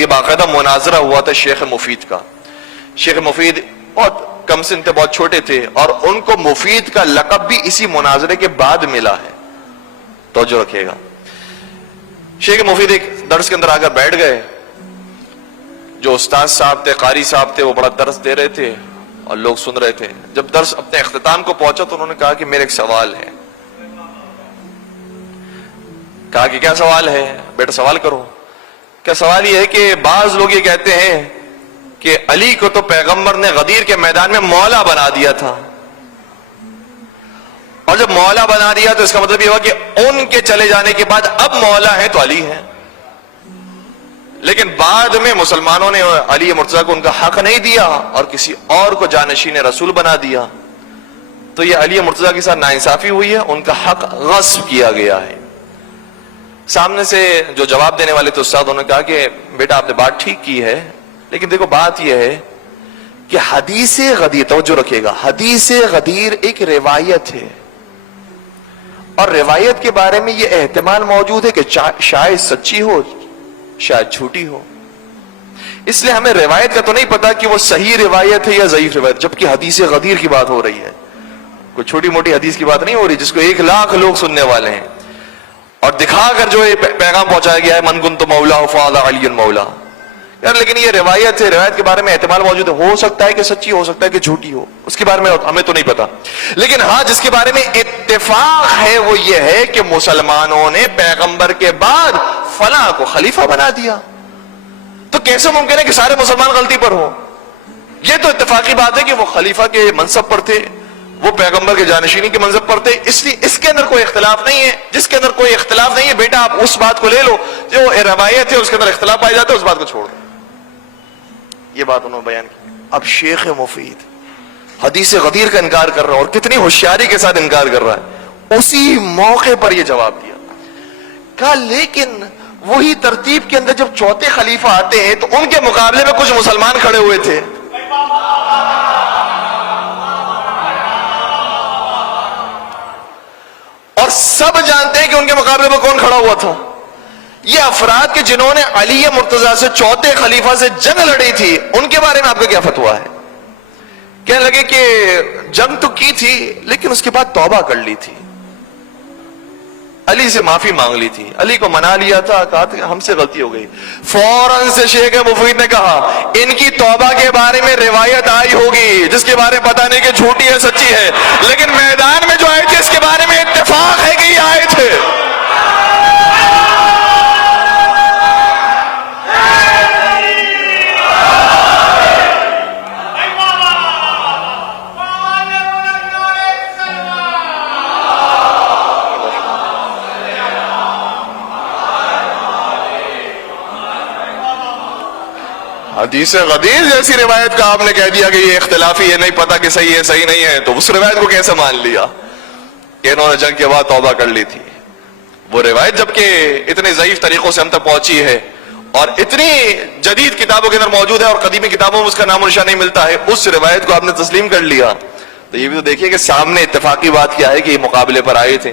یہ باقاعدہ مناظرہ ہوا تھا شیخ مفید کا. شیخ مفید بہت کم سن تھے, بہت چھوٹے تھے, اور ان کو مفید کا لقب بھی اسی مناظرے کے بعد ملا ہے. توجہ رکھیے گا. شیخ مفید ایک درس کے اندر آ کر بیٹھ گئے. جو استاد صاحب تھے, قاری صاحب تھے, وہ بڑا درس دے رہے تھے اور لوگ سن رہے تھے. جب درس اپنے اختتام کو پہنچا تو انہوں نے کہا کہ میرے ایک سوال ہے. کہا کہ کیا سوال ہے؟ بیٹا سوال کرو. کیا سوال یہ ہے کہ بعض لوگ یہ کہتے ہیں کہ علی کو تو پیغمبر نے غدیر کے میدان میں مولا بنا دیا تھا, اور جب مولا بنا دیا تو اس کا مطلب یہ ہوا کہ ان کے چلے جانے کے بعد اب مولا ہے تو علی ہے. لیکن بعد میں مسلمانوں نے علی مرتضیٰ کو ان کا حق نہیں دیا اور کسی اور کو جانشین رسول بنا دیا, تو یہ علی مرتضیٰ کے ساتھ ناانصافی ہوئی ہے, ان کا حق غصب کیا گیا ہے. سامنے سے جو جواب دینے والے تھے استاد, انہوں نے کہا کہ بیٹا آپ نے بات ٹھیک کی ہے, لیکن دیکھو بات یہ ہے کہ حدیث غدیر, توجہ رکھیے گا, حدیث غدیر ایک روایت ہے, اور روایت کے بارے میں یہ احتمال موجود ہے کہ شاید سچی ہو شاید جھوٹی ہو. اس لیے ہمیں روایت کا تو نہیں پتا کہ وہ صحیح روایت ہے یا ضعیف روایت, جبکہ حدیث غدیر کی بات ہو رہی ہے. کوئی چھوٹی موٹی حدیث کی بات نہیں ہو رہی جس کو 1,00,000 لوگ سننے والے ہیں, اور دکھا کر جو یہ پیغام پہنچایا گیا ہے من کنت مولا فہذا علی مولا. یار لیکن یہ روایت ہے, روایت کے بارے میں احتمال موجود ہے, ہو سکتا ہے کہ سچی, ہو سکتا ہے کہ جھوٹی ہو, اس کے بارے میں ہمیں تو نہیں پتا. لیکن ہاں جس کے بارے میں اتفاق ہے وہ یہ ہے کہ مسلمانوں نے پیغمبر کے بعد فلاں کو خلیفہ بنا دیا. تو کیسے ممکن ہے کہ سارے مسلمان غلطی پر ہوں؟ یہ تو اتفاقی بات ہے کہ وہ خلیفہ کے منصب پر تھے, وہ پیغمبر کے جانشینی کے منصب پر تھے, اس لیے اس کے اندر کوئی اختلاف نہیں ہے. جس کے اندر کوئی اختلاف نہیں ہے بیٹا آپ اس بات کو لے لو, جو روایت ہے اس کے اندر اختلاف پایا جاتا ہے اس بات کو چھوڑ دو. یہ بات انہوں نے بیان کی. اب شیخ مفید حدیث غدیر کا انکار کر رہا ہے, اور کتنی ہوشیاری کے ساتھ انکار کر رہا ہے. اسی موقع پر یہ جواب دیا. کہا لیکن وہی ترتیب کے اندر جب چوتھے خلیفہ آتے ہیں تو ان کے مقابلے میں کچھ مسلمان کھڑے ہوئے تھے, اور سب جانتے ہیں کہ ان کے مقابلے میں کون کھڑا ہوا تھا. یہ افراد کے جنہوں نے علی مرتضیٰ سے چوتھے خلیفہ سے جنگ لڑی تھی, ان کے بارے میں آپ کا کیا فتویٰ ہے؟ کہنے لگے کہ جنگ تو کی تھی لیکن اس کے بعد توبہ کر لی تھی, علی سے معافی مانگ لی تھی, علی کو منا لیا تھا, کہا تھا کہ ہم سے غلطی ہو گئی. فوراً سے شیخ مفید نے کہا ان کی توبہ کے بارے میں روایت آئی ہوگی جس کے بارے میں پتہ نہیں کہ جھوٹی ہے سچی ہے, لیکن میدان میں جو آئے تھے اس کے بارے میں اتفاق ہے کہ یہ آئے تھے. حدیث غدیر جیسی روایت کا آپ نے کہہ دیا کہ یہ اختلافی ہے, نہیں پتا کہ صحیح ہے صحیح نہیں ہے, تو اس روایت کو کیسے مان لیا کہ انہوں نے جنگ کے بعد توبہ کر لی تھی؟ وہ روایت جبکہ اتنے ضعیف طریقوں سے ہم تک پہنچی ہے اور اتنی جدید کتابوں کے اندر موجود ہے اور قدیمی کتابوں میں اس کا نام و نشان نہیں ملتا ہے, اس روایت کو آپ نے تسلیم کر لیا. تو یہ بھی تو دیکھیے کہ سامنے اتفاقی بات کیا ہے کہ یہ مقابلے پر آئے تھے.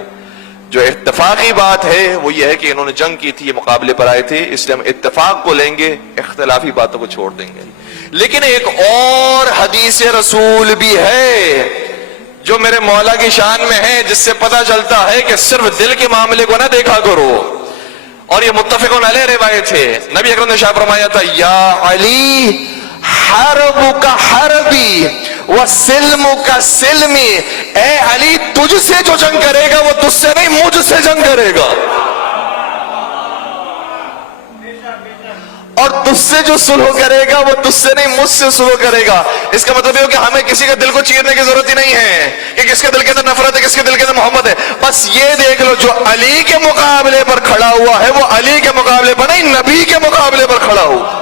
جو اتفاقی بات ہے وہ یہ ہے کہ انہوں نے جنگ کی تھی, یہ مقابلے پر آئے تھے, اس لیے ہم اتفاق کو لیں گے, اختلافی باتوں کو چھوڑ دیں گے. لیکن ایک اور حدیث رسول بھی ہے جو میرے مولا کی شان میں ہے, جس سے پتہ چلتا ہے کہ صرف دل کے معاملے کو نہ دیکھا کرو, اور یہ متفقون علیہ روایت ہے. نبی اکرم نے ارشاد فرمایا تھا یا علی حرب کا حربی وسلم کا سلمی, اے علی تجھ سے جو جنگ کرے گا وہ تجھ سے نہیں مجھ سے جنگ کرے گا, اور تجھ سے جو صلح کرے گا وہ تجھ سے نہیں مجھ سے صلح کرے گا. اس کا مطلب یہ ہو کہ ہمیں کسی کا دل کو چیرنے کی ضرورت ہی نہیں ہے کہ کس کے دل کے اندر نفرت ہے کس کے دل کے اندر محبت ہے. بس یہ دیکھ لو جو علی کے مقابلے پر کھڑا ہوا ہے وہ علی کے مقابلے پر نہیں نبی کے مقابلے پر کھڑا ہوا.